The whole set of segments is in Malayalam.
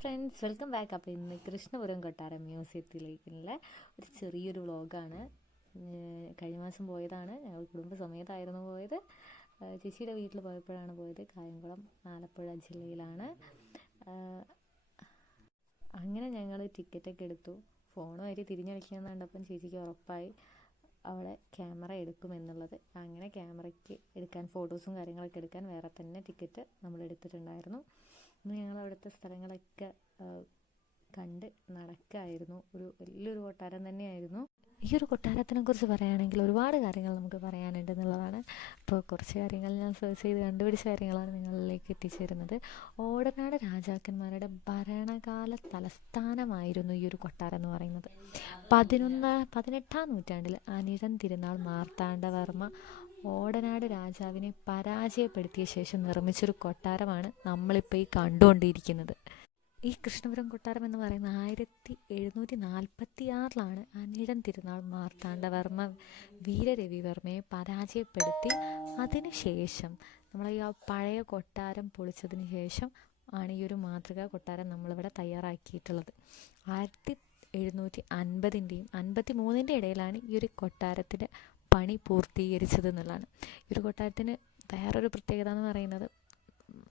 Friends welcome back. അപ്പോൾ ഇന്ന് കൃഷ്ണപുരം കൊട്ടാരം മ്യൂസിയത്തിലേക്കുള്ള ഒരു ചെറിയൊരു വ്ളോഗാണ്. കഴിഞ്ഞ മാസം പോയതാണ്. ഞങ്ങൾ കുടുംബസമേതായിരുന്നു പോയത്. ചേച്ചിയുടെ വീട്ടിൽ പോയപ്പോഴാണ് പോയത്. കായംകുളം ആലപ്പുഴ ജില്ലയിലാണ്. അങ്ങനെ ഞങ്ങൾ ടിക്കറ്റൊക്കെ എടുത്തു. ഫോണുമായിട്ട് തിരിഞ്ഞടിക്കുന്നത് കണ്ടപ്പം ചേച്ചിക്ക് ഉറപ്പായി. അവിടെ ക്യാമറ എടുക്കുമെന്നുള്ളത് അങ്ങനെ ക്യാമറയ്ക്ക് എടുക്കാൻ ഫോട്ടോസും കാര്യങ്ങളൊക്കെ എടുക്കാൻ വേറെ തന്നെ ടിക്കറ്റ് നമ്മൾ എടുത്തിട്ടുണ്ടായിരുന്നു ഇന്ന് ഞങ്ങൾ അവിടുത്തെ സ്ഥലങ്ങളൊക്കെ കണ്ട് നടക്കായിരുന്നു. ഒരു വലിയൊരു കൊട്ടാരം തന്നെയായിരുന്നു. ഈ ഒരു കൊട്ടാരത്തിനെ കുറിച്ച് പറയുകയാണെങ്കിൽ ഒരുപാട് കാര്യങ്ങൾ നമുക്ക് പറയാനുണ്ട് എന്നുള്ളതാണ്. അപ്പോൾ കുറച്ച് കാര്യങ്ങൾ ഞാൻ സെർച്ച് ചെയ്ത് കണ്ടുപിടിച്ച കാര്യങ്ങളാണ് നിങ്ങളിലേക്ക് എത്തിച്ചേരുന്നത്. ഓടനാട് രാജാക്കന്മാരുടെ ഭരണകാല തലസ്ഥാനമായിരുന്നു ഈ ഒരു കൊട്ടാരം എന്ന് പറയുന്നത്. പതിനൊന്ന് പതിനെട്ടാം നൂറ്റാണ്ടിൽ അനിഴം തിരുനാൾ മാർത്താണ്ഡവർമ്മ ഓടനാട് രാജാവിനെ പരാജയപ്പെടുത്തിയ ശേഷം നിർമ്മിച്ചൊരു കൊട്ടാരമാണ് നമ്മളിപ്പോൾ ഈ കണ്ടുകൊണ്ടിരിക്കുന്നത്. ഈ കൃഷ്ണപുരം കൊട്ടാരം എന്ന് പറയുന്നത് ആയിരത്തി എഴുന്നൂറ്റി നാൽപ്പത്തി ആറിലാണ് അനിഴം തിരുനാൾ മാർത്താണ്ഡവർമ്മ വീരരവിവർമ്മയെ പരാജയപ്പെടുത്തി. അതിനുശേഷം നമ്മൾ ഈ ആ പഴയ കൊട്ടാരം പൊളിച്ചതിന് ശേഷം ആണ് ഈ ഒരു മാതൃകാ കൊട്ടാരം നമ്മളിവിടെ തയ്യാറാക്കിയിട്ടുള്ളത്. ആയിരത്തി എഴുന്നൂറ്റി അൻപതിന്റെയും അൻപത്തി മൂന്നിന്റെ ഇടയിലാണ് ഈ ഒരു കൊട്ടാരത്തിന്റെ പണി പൂർത്തീകരിച്ചത് എന്നുള്ളതാണ് ഈ ഒരു കൊട്ടാരത്തിന് വേറൊരു പ്രത്യേകത എന്ന് പറയുന്നത്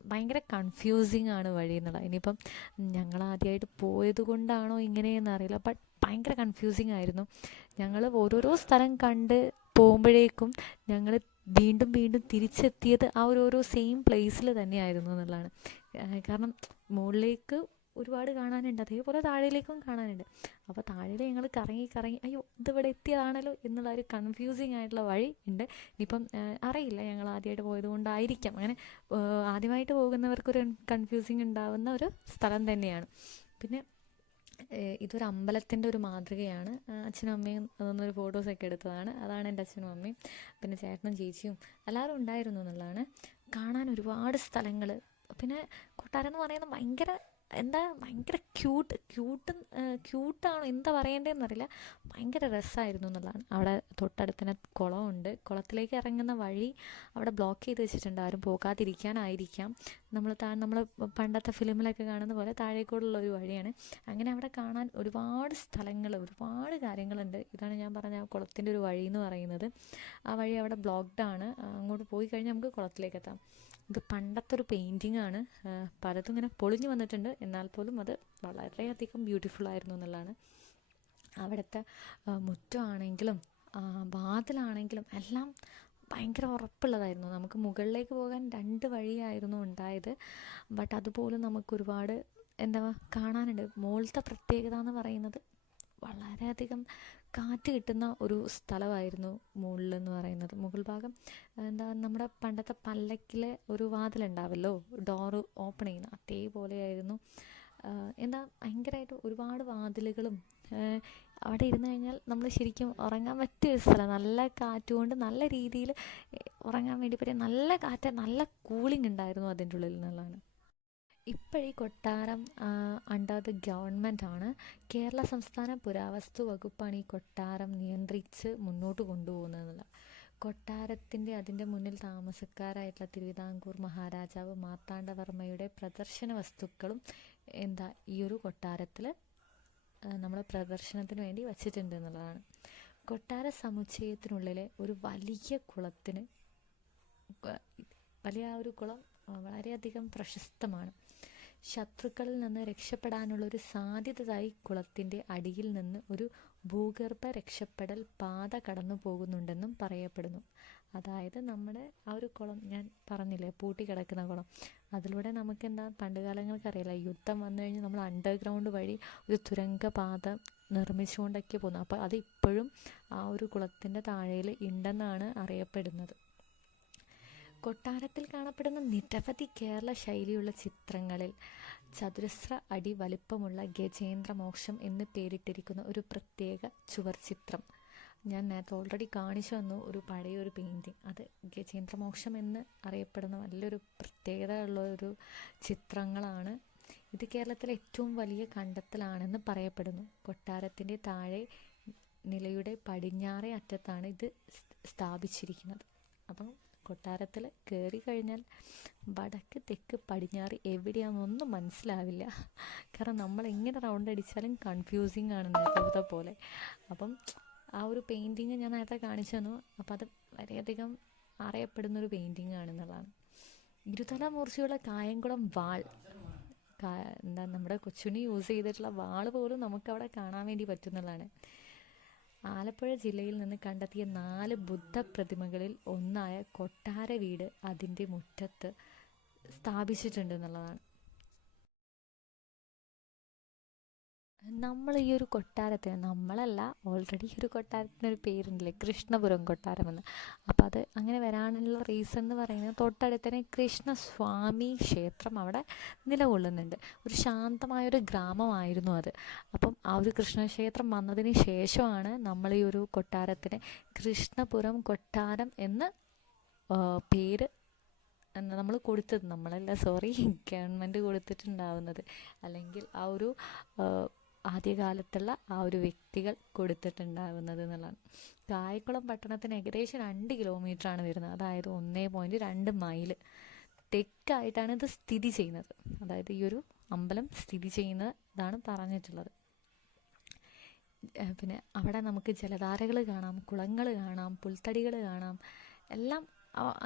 ഭയങ്കര കൺഫ്യൂസിങ് ആണ് വഴി എന്നുള്ളത്. ഇനിയിപ്പം ഞങ്ങൾ ആദ്യമായിട്ട് പോയത് കൊണ്ടാണോ ഇങ്ങനെയെന്ന് അറിയില്ല. ബട്ട് ഭയങ്കര കൺഫ്യൂസിങ് ആയിരുന്നു. ഞങ്ങൾ ഓരോരോ സ്ഥലം കണ്ട് പോകുമ്പോഴേക്കും ഞങ്ങൾ വീണ്ടും വീണ്ടും തിരിച്ചെത്തിയത് ആ ഒരു ഓരോ സെയിം പ്ലേസിൽ തന്നെയായിരുന്നു എന്നുള്ളതാണ്. കാരണം മുകളിലേക്ക് ഒരുപാട് കാണാനുണ്ട്. അതേപോലെ താഴേലേക്കും കാണാനുണ്ട്. അപ്പോൾ താഴേയിൽ ഞങ്ങൾ കറങ്ങി കറങ്ങി അയ്യോ ഇതിവിടെ എത്തിയതാണല്ലോ എന്നുള്ള ഒരു കൺഫ്യൂസിങ് ആയിട്ടുള്ള വഴി ഉണ്ട്. ഇനിയിപ്പം അറിയില്ല ഞങ്ങൾ ആദ്യമായിട്ട് പോയത് കൊണ്ടായിരിക്കാം അങ്ങനെ ആദ്യമായിട്ട് പോകുന്നവർക്കൊരു കൺഫ്യൂസിങ് ഉണ്ടാവുന്ന ഒരു സ്ഥലം തന്നെയാണ്. പിന്നെ ഇതൊരു അമ്പലത്തിന്റെ ഒരു മാതൃകയാണ്. അച്ഛനും അമ്മയും അതൊന്നൊരു ഫോട്ടോസൊക്കെ എടുത്തതാണ്. അതാണ് എന്റെ അച്ഛനും അമ്മയും. പിന്നെ ചേട്ടനും ചേച്ചിയും എല്ലാവരും ഉണ്ടായിരുന്നു എന്നുള്ളതാണ്. കാണാൻ ഒരുപാട് സ്ഥലങ്ങൾ പിന്നെ കൊട്ടാരം എന്ന് പറയുന്നത് ഭയങ്കര എന്താ ഭയങ്കര ക്യൂട്ട് ക്യൂട്ട് ക്യൂട്ടാണോ എന്താ പറയേണ്ടതെന്ന് അറിയില്ല. ഭയങ്കര രസമായിരുന്നു എന്നുള്ളതാണ്. അവിടെ തൊട്ടടുത്തന്നെ കുളമുണ്ട്. കുളത്തിലേക്ക് ഇറങ്ങുന്ന വഴി അവിടെ ബ്ലോക്ക് ചെയ്ത് വെച്ചിട്ടുണ്ട്. ആരും പോകാതിരിക്കാനായിരിക്കാം. നമ്മൾ താ നമ്മൾ പണ്ടത്തെ ഫിലിമിലൊക്കെ കാണുന്ന പോലെ താഴേക്കൂടുള്ള ഒരു വഴിയാണ്. അങ്ങനെ അവിടെ കാണാൻ ഒരുപാട് സ്ഥലങ്ങൾ ഒരുപാട് കാര്യങ്ങളുണ്ട്. ഇതാണ് ഞാൻ പറഞ്ഞ കുളത്തിന്റെ ഒരു വഴി എന്ന് പറയുന്നത്. ആ വഴി അവിടെ ബ്ലോക്ക്ഡ് ആണ്. അങ്ങോട്ട് പോയി കഴിഞ്ഞാൽ നമുക്ക് കുളത്തിലേക്ക് എത്താം. ഇത് പണ്ടത്തെ ഒരു പെയിന്റിംഗ് ആണ് പലതും ഇങ്ങനെ പൊളിഞ്ഞു വന്നിട്ടുണ്ട്. എന്നാൽ പോലും അത് വളരെയധികം ബ്യൂട്ടിഫുൾ ആയിരുന്നു എന്നുള്ളതാണ്. അവിടുത്തെ മുറ്റമാണെങ്കിലും വാതിലാണെങ്കിലും എല്ലാം ഭയങ്കര ഉറപ്പുള്ളതായിരുന്നു. നമുക്ക് മുകളിലേക്ക് പോകാൻ രണ്ട് വഴിയായിരുന്നു ഉണ്ടായത്. ബട്ട് അതുപോലും നമുക്ക് ഒരുപാട് എന്താ കാണാനുണ്ട്. മുകളിലത്തെ പ്രത്യേകത എന്ന് പറയുന്നത് വളരെയധികം കാറ്റ് കിട്ടുന്ന ഒരു സ്ഥലമായിരുന്നു മുകളിൽ എന്ന് പറയുന്നത്. മുകൾ ഭാഗം എന്താ നമ്മുടെ പണ്ടത്തെ പല്ലക്കിലെ ഒരു വാതിലുണ്ടാവല്ലോ? ഡോറ് ഓപ്പൺ ചെയ്യുന്ന അതേപോലെയായിരുന്നു. എന്താ ഭയങ്കരമായിട്ട് ഒരുപാട് വാതിലുകളും അവിടെ ഇരുന്ന് കഴിഞ്ഞാൽ നമ്മൾ ശരിക്കും ഉറങ്ങാൻ പറ്റിയ ഒരു സ്ഥലം. നല്ല കാറ്റുകൊണ്ട് നല്ല രീതിയിൽ ഉറങ്ങാൻ വേണ്ടി പറ്റിയ നല്ല കാറ്റ് നല്ല കൂളിംഗ് ഉണ്ടായിരുന്നു അതിന്റെ ഉള്ളിൽ എന്നുള്ളതാണ് ഇപ്പോഴീ കൊട്ടാരം അണ്ടർ ദ ഗവൺമെന്റ് ആണ്. കേരള സംസ്ഥാന പുരാവസ്തു വകുപ്പാണ് ഈ കൊട്ടാരം നിയന്ത്രിച്ച് മുന്നോട്ട് കൊണ്ടുപോകുന്നത് കൊട്ടാരത്തിന്റെ അതിന്റെ മുന്നിൽ താമസക്കാരായിട്ടുള്ള തിരുവിതാംകൂർ മഹാരാജാവ് മാർത്താണ്ഡവർമ്മയുടെ പ്രദർശന വസ്തുക്കളും എന്താ ഈ ഒരു കൊട്ടാരത്തിൽ നമ്മൾ പ്രദർശനത്തിന് വേണ്ടി വച്ചിട്ടുണ്ട് എന്നുള്ളതാണ്. കൊട്ടാര സമുച്ചയത്തിനുള്ളിലെ ഒരു വലിയ കുളത്തിന് വലിയ ആ ഒരു കുളം വളരെയധികം പ്രശസ്തമാണ്. ശത്രുക്കളിൽ നിന്ന് രക്ഷപ്പെടാനുള്ള ഒരു സാധ്യതയായി കുളത്തിന്റെ അടിയിൽ നിന്ന് ഒരു ഭൂഗർഭ രക്ഷപ്പെടൽ പാത കടന്നു പോകുന്നുണ്ടെന്നും പറയപ്പെടുന്നു. അതായത് നമ്മുടെ ആ ഒരു കുളം ഞാൻ പറഞ്ഞില്ലേ പൂട്ടി കിടക്കുന്ന കുളം. അതിലൂടെ നമുക്ക് എന്താ പണ്ട് കാലങ്ങൾക്ക് അറിയില്ല യുദ്ധം വന്നു കഴിഞ്ഞാൽ നമ്മൾ അണ്ടർഗ്രൗണ്ട് വഴി ഒരു തുരങ്കപാത നിർമ്മിച്ചുകൊണ്ടൊക്കെ പോകുന്നു. അപ്പോൾ അത് ഇപ്പോഴും ആ ഒരു കുളത്തിന്റെ താഴയിൽ ഉണ്ടെന്നാണ് അറിയപ്പെടുന്നത്. കൊട്ടാരത്തിൽ കാണപ്പെടുന്ന നിരവധി കേരള ശൈലിയുള്ള ചിത്രങ്ങളിൽ ചതുരശ്ര അടി വലിപ്പമുള്ള ഗജേന്ദ്ര മോക്ഷം എന്ന് പേരിട്ടിരിക്കുന്ന ഒരു പ്രത്യേക ചുവർ ചിത്രം. ഞാൻ നേരത്തെ ഓൾറെഡി കാണിച്ചു തന്നു ഒരു പഴയ ഒരു പെയിന്റിങ് അത് ഗജേന്ദ്ര മോക്ഷം എന്ന് അറിയപ്പെടുന്ന നല്ലൊരു പ്രത്യേകത ഉള്ള ഒരു ചിത്രങ്ങളാണ്. ഇത് കേരളത്തിലെ ഏറ്റവും വലിയ കണ്ടെത്തലാണെന്ന് പറയപ്പെടുന്നു. കൊട്ടാരത്തിന്റെ താഴെ നിലയുടെ പടിഞ്ഞാറേ അറ്റത്താണ് ഇത് സ്ഥാപിച്ചിരിക്കുന്നത്. അപ്പം കൊട്ടാരത്തിൽ കയറി കഴിഞ്ഞാൽ വടക്ക് തെക്ക് പടിഞ്ഞാറ് എവിടെയാണെന്നൊന്നും മനസ്സിലാവില്ല. കാരണം നമ്മൾ എങ്ങനെ റൗണ്ട് അടിച്ചാലും കൺഫ്യൂസിങ് ആണ് നേരത്തെ പോലെ. അപ്പം ആ ഒരു പെയിന്റിങ് ഞാൻ നേരത്തെ കാണിച്ചു തന്നു. അപ്പോൾ അത് വളരെയധികം അറിയപ്പെടുന്നൊരു പെയിന്റിങ് ആണെന്നുള്ളതാണ് ഇരുതല മൂർച്ചയുള്ള കായംകുളം വാൾ. എന്താ നമ്മുടെ കൊച്ചുണ്ണി യൂസ് ചെയ്തിട്ടുള്ള വാൾ പോലും നമുക്കവിടെ കാണാൻ വേണ്ടി പറ്റുന്നതാണ് ആലപ്പുഴ ജില്ലയിൽ നിന്ന് കണ്ടെത്തിയ നാല് ബുദ്ധ പ്രതിമകളിൽ ഒന്നായ കൊട്ടാര വീട് അതിന്റെ മുറ്റത്ത് സ്ഥാപിച്ചിട്ടുണ്ട് എന്നുള്ളതാണ്. നമ്മൾ ഈ ഒരു കൊട്ടാരത്തിന് നമ്മളല്ല ഓൾറെഡി ഒരു കൊട്ടാരത്തിനൊരു പേരുണ്ടല്ലേ? കൃഷ്ണപുരം കൊട്ടാരം എന്ന്. അപ്പോൾ അത് അങ്ങനെ വരാനുള്ള റീസൺ എന്ന് പറയുന്നത് തൊട്ടടുത്ത് തന്നെ കൃഷ്ണസ്വാമി ക്ഷേത്രം അവിടെ നിലകൊള്ളുന്നുണ്ട്. ഒരു ശാന്തമായൊരു ഗ്രാമമായിരുന്നു അത്. അപ്പം ആ ഒരു കൃഷ്ണക്ഷേത്രം വന്നതിന് ശേഷമാണ് നമ്മൾ ഈ ഒരു കൊട്ടാരത്തിന് കൃഷ്ണപുരം കൊട്ടാരം എന്ന് പേര് നമ്മൾ കൊടുത്തത്. നമ്മളല്ല സോറി ഗവൺമെന്റ് കൊടുത്തിട്ടുണ്ടാവുന്നത്. അല്ലെങ്കിൽ ആ ഒരു ആദ്യകാലത്തുള്ള ആ ഒരു വ്യക്തികൾ കൊടുത്തിട്ടുണ്ടാകുന്നത് എന്നുള്ളതാണ്. കായക്കുളം പട്ടണത്തിന് ഏകദേശം രണ്ട് കിലോമീറ്ററാണ് വരുന്നത്. അതായത് ഒന്നേ പോയിന്റ് രണ്ട് മൈൽ തെക്കായിട്ടാണ് ഇത് സ്ഥിതി ചെയ്യുന്നത്. അതായത് ഈ ഒരു അമ്പലം സ്ഥിതി ചെയ്യുന്നതാണ് പറഞ്ഞിട്ടുള്ളത്. പിന്നെ അവിടെ നമുക്ക് ജലധാരകൾ കാണാം കുളങ്ങൾ കാണാം പുൽത്തടികൾ കാണാം. എല്ലാം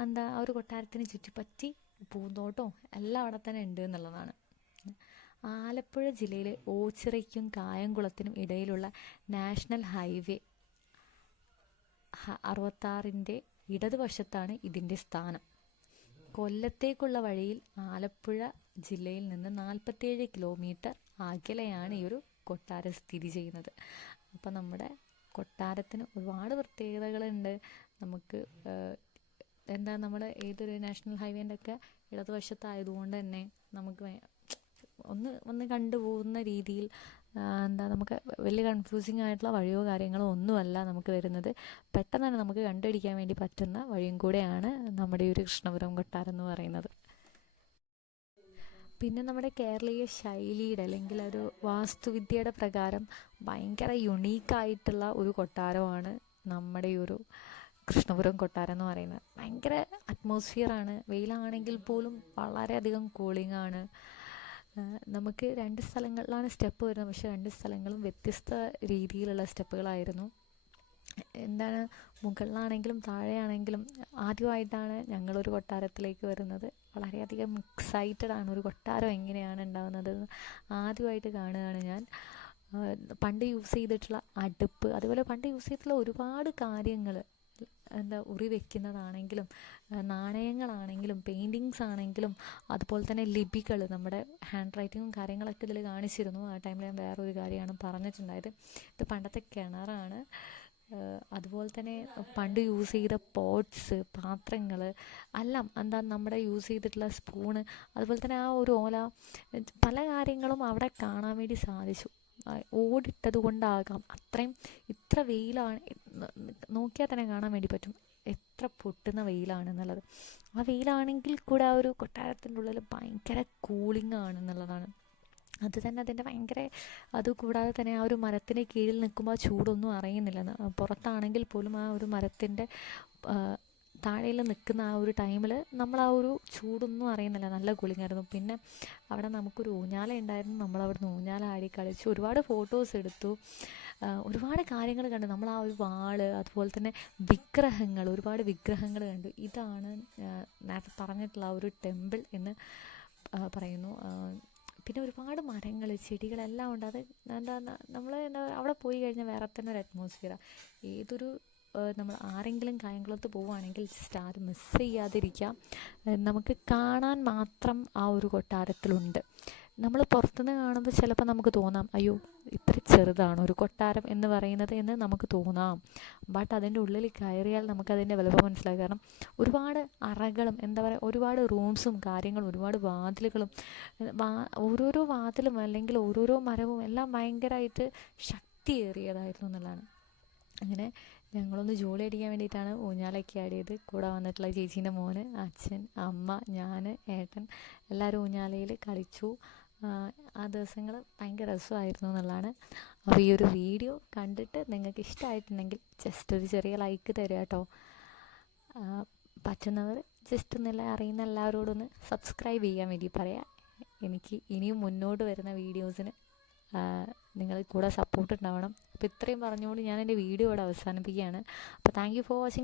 എന്താ ആ ഒരു കൊട്ടാരത്തിന് ചുറ്റിപ്പറ്റി പൂന്തോട്ടവും എല്ലാം അവിടെ തന്നെ ഉണ്ട് എന്നുള്ളതാണ്. ആലപ്പുഴ ജില്ലയിലെ ഓച്ചിറയ്ക്കും കായംകുളത്തിനും ഇടയിലുള്ള നാഷണൽ ഹൈവേ അറുപത്താറിന്റെ ഇടതുവശത്താണ് ഇതിന്റെ സ്ഥാനം. കൊല്ലത്തേക്കുള്ള വഴിയിൽ ആലപ്പുഴ ജില്ലയിൽ നിന്ന് നാൽപ്പത്തേഴ് കിലോമീറ്റർ അകലെയാണ് ഈ ഒരു കൊട്ടാരം സ്ഥിതി ചെയ്യുന്നത്. അപ്പം നമ്മുടെ കൊട്ടാരത്തിന് ഒരുപാട് പ്രത്യേകതകളുണ്ട്. നമുക്ക് എന്താ നമ്മൾ ഏതൊരു നാഷണൽ ഹൈവേന്റെ ഒക്കെ ഇടതുവശത്തായതുകൊണ്ട് തന്നെ നമുക്ക് ഒന്ന് ഒന്ന് കണ്ടുപോകുന്ന രീതിയിൽ എന്താ നമുക്ക് വലിയ കൺഫ്യൂസിങ് ആയിട്ടുള്ള വഴിയോ കാര്യങ്ങളോ ഒന്നുമല്ല നമുക്ക് വരുന്നത്. പെട്ടെന്ന് തന്നെ നമുക്ക് കണ്ടുപിടിക്കാൻ വേണ്ടി പറ്റുന്ന വഴിയും കൂടെയാണ് നമ്മുടെ ഈ ഒരു കൃഷ്ണപുരം കൊട്ടാരം എന്ന് പറയുന്നത്. പിന്നെ നമ്മുടെ കേരളീയ ശൈലിയുടെ അല്ലെങ്കിൽ ഒരു വാസ്തുവിദ്യയുടെ പ്രകാരം ഭയങ്കര യുണീക്കായിട്ടുള്ള ഒരു കൊട്ടാരമാണ് നമ്മുടെ ഈ ഒരു കൃഷ്ണപുരം കൊട്ടാരം എന്ന് പറയുന്നത്. ഭയങ്കര അറ്റ്മോസ്ഫിയറാണ് വെയിലാണെങ്കിൽ പോലും വളരെയധികം കൂളിംഗ് ആണ്. നമുക്ക് രണ്ട് സ്ഥലങ്ങളിലാണ് സ്റ്റെപ്പ് വരുന്നത്. പക്ഷേ രണ്ട് സ്ഥലങ്ങളും വ്യത്യസ്ത രീതിയിലുള്ള സ്റ്റെപ്പുകളായിരുന്നു. എന്താണ്? മുകളിലാണെങ്കിലും താഴെയാണെങ്കിലും ആദ്യമായിട്ടാണ് ഞങ്ങളൊരു കൊട്ടാരത്തിലേക്ക് വരുന്നത്. വളരെയധികം എക്സൈറ്റഡ് ആണ്. ഒരു കൊട്ടാരം എങ്ങനെയാണ് ഉണ്ടാകുന്നത് ആദ്യമായിട്ട് കാണുകയാണ് ഞാൻ. പണ്ട് യൂസ് ചെയ്തിട്ടുള്ള അടുപ്പ്. അതുപോലെ പണ്ട് യൂസ് ചെയ്തിട്ടുള്ള ഒരുപാട് കാര്യങ്ങൾ എന്താ ഉറി വെക്കുന്നതാണെങ്കിലും നാണയങ്ങളാണെങ്കിലും പെയിന്റിങ്സ് ആണെങ്കിലും അതുപോലെ തന്നെ ലിപികൾ നമ്മുടെ ഹാൻഡ് റൈറ്റിങ്ങും കാര്യങ്ങളൊക്കെ ഇതിൽ കാണിച്ചിരുന്നു. ആ ടൈമിൽ ഞാൻ വേറൊരു കാര്യമാണ് പറഞ്ഞിട്ടുണ്ടായത്. ഇത് പണ്ടത്തെ കിണറാണ്. അതുപോലെ തന്നെ പണ്ട് യൂസ് ചെയ്ത പോട്ട്സ് പാത്രങ്ങൾ എല്ലാം എന്താ നമ്മുടെ യൂസ് ചെയ്തിട്ടുള്ള സ്പൂണ് അതുപോലെ തന്നെ ആ ഒരു ഓല പല കാര്യങ്ങളും അവിടെ കാണാൻ വേണ്ടി സാധിച്ചു. ഓടിട്ടത് കൊണ്ടാകാം അത്രയും ഇത്ര വെയിലാണ് നോക്കിയാൽ തന്നെ കാണാൻ വേണ്ടി പറ്റും എത്ര പൊട്ടുന്ന വെയിലാണെന്നുള്ളത് ആ വെയിലാണെങ്കിൽ കൂടെ ആ ഒരു കൊട്ടാരത്തിന്റെ ഉള്ളിൽ ഭയങ്കര കൂളിംഗ് ആണെന്നുള്ളതാണ് അത് തന്നെ അതിന്റെ ഭയങ്കര അതുകൂടാതെ തന്നെ ആ ഒരു മരത്തിന് കീഴിൽ നിൽക്കുമ്പോൾ ചൂടൊന്നും അറിയുന്നില്ല. പുറത്താണെങ്കിൽ പോലും ആ ഒരു മരത്തിന്റെ താഴെയിൽ നിൽക്കുന്ന ആ ഒരു ടൈമിൽ നമ്മൾ ആ ഒരു ചൂടൊന്നും അറിയുന്നില്ല. നല്ല കൂളിംഗ് പിന്നെ അവിടെ നമുക്കൊരു ഊഞ്ഞാല ഉണ്ടായിരുന്നു. നമ്മൾ അവിടുന്ന് ഊഞ്ഞാല ആടി കളിച്ചു. ഒരുപാട് ഫോട്ടോസ് എടുത്തു. ഒരുപാട് കാര്യങ്ങൾ കണ്ടു. നമ്മൾ ആ ഒരു വാൾ അതുപോലെ തന്നെ വിഗ്രഹങ്ങൾ ഒരുപാട് വിഗ്രഹങ്ങൾ കണ്ടു. ഇതാണ് നേരത്തെ പറഞ്ഞിട്ടുള്ള ആ ഒരു ടെമ്പിൾ എന്ന് പറയുന്നു. പിന്നെ ഒരുപാട് മരങ്ങൾ ചെടികളെല്ലാം ഉണ്ട്. അത് എന്താ നമ്മൾ എന്താ അവിടെ പോയി കഴിഞ്ഞാൽ വേറെ തന്നെ ഒരു അറ്റ്മോസ്ഫിയറാണ് ഏതൊരു നമ്മൾ ആരെങ്കിലും കായംകുളത്ത് പോവുകയാണെങ്കിൽ ജസ്റ്റ് ആരും മിസ് ചെയ്യാതിരിക്കാം നമുക്ക് കാണാൻ മാത്രം ആ ഒരു കൊട്ടാരത്തിലുണ്ട്. നമ്മൾ പുറത്തുനിന്ന് കാണുമ്പോൾ ചിലപ്പോൾ നമുക്ക് തോന്നാം അയ്യോ ഇത്ര ചെറുതാണ് ഒരു കൊട്ടാരം എന്ന് പറയുന്നത് എന്ന് നമുക്ക് തോന്നാം. ബട്ട് അതിന്റെ ഉള്ളിൽ കയറിയാൽ നമുക്കതിന്റെ വലുപ്പം മനസ്സിലാകും കാരണം ഒരുപാട് അറകളും എന്താ പറയുക ഒരുപാട് റൂംസും കാര്യങ്ങളും ഒരുപാട് വാതിലുകളും വാ ഓരോരോ വാതിലും അല്ലെങ്കിൽ ഓരോരോ മരവും എല്ലാം ഭയങ്കരമായിട്ട് ശക്തിയേറിയതായിരുന്നു എന്നുള്ളതാണ്. അങ്ങനെ ഞങ്ങളൊന്ന് ജോലി അടിക്കാൻ വേണ്ടിയിട്ടാണ് ഊഞ്ഞാലൊക്കെ ആടിയത്. കൂടെ വന്നിട്ടുള്ള ചേച്ചീന്റെ മോന് അച്ഛൻ അമ്മ ഞാൻ ഏട്ടൻ എല്ലാവരും ഊഞ്ഞാലയിൽ കളിച്ചു. ആ ദിവസങ്ങൾ ഭയങ്കര രസമായിരുന്നു എന്നുള്ളതാണ്. അപ്പോൾ ഈ ഒരു വീഡിയോ കണ്ടിട്ട് നിങ്ങൾക്ക് ഇഷ്ടമായിട്ടുണ്ടെങ്കിൽ ജസ്റ്റ് ഒരു ചെറിയ ലൈക്ക് തരിക കേട്ടോ പറ്റുന്നവർ ജസ്റ്റ് ഒന്നില്ല അറിയുന്ന എല്ലാവരോടും ഒന്ന് സബ്സ്ക്രൈബ് ചെയ്യാൻ വേണ്ടി പറയാം. എനിക്ക് ഇനിയും മുന്നോട്ട് വരുന്ന വീഡിയോസിന് നിങ്ങൾ കൂടെ സപ്പോർട്ട് ഉണ്ടാവണം. അപ്പോൾ ഇത്രയും പറഞ്ഞുകൊണ്ട് ഞാൻ എന്റെ വീഡിയോ ഇവിടെ അവസാനിപ്പിക്കുകയാണ്. അപ്പോൾ താങ്ക് യു ഫോർ വാച്ചിങ്